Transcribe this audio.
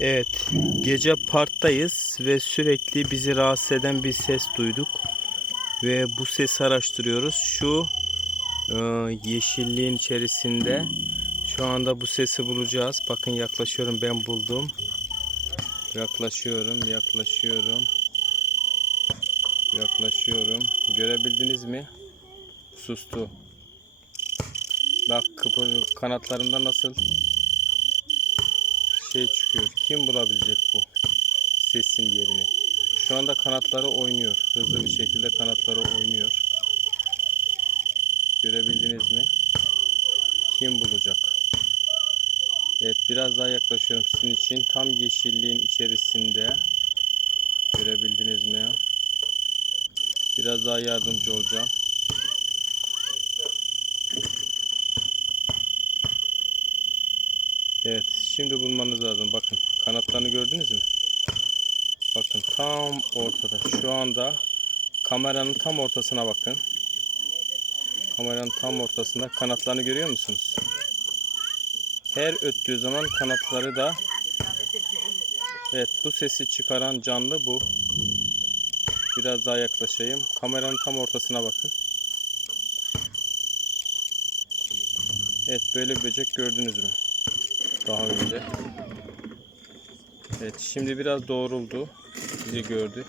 Evet, gece parktayız ve sürekli bizi rahatsız eden bir ses duyduk. Ve bu sesi araştırıyoruz. Şu e, yeşilliğin içerisinde şu anda bu sesi bulacağız. Bakın yaklaşıyorum ben buldum. Yaklaşıyorum, yaklaşıyorum. Yaklaşıyorum. Görebildiniz mi? Sustu. Bak kanatlarında nasıl şey çıkıyor. Kim bulabilecek bu sesin yerini? Şu anda kanatları oynuyor. Hızlı bir şekilde kanatları oynuyor. Görebildiniz mi? Kim bulacak? Evet biraz daha yaklaşıyorum sizin için. Tam yeşilliğin içerisinde. Görebildiniz mi? Biraz daha yardımcı olacağım. Evet, şimdi bulmanız lazım. Bakın, kanatlarını gördünüz mü? Bakın tam ortada. Şu anda kameranın tam ortasına bakın. Kameranın tam ortasında kanatlarını görüyor musunuz? Her öttüğü zaman kanatları da Evet, bu sesi çıkaran canlı bu. Biraz daha yaklaşayım. Kameranın tam ortasına bakın. Evet, böyle bir böcek gördünüz mü? Daha önce. Evet şimdi biraz doğruldu. Bizi gördü.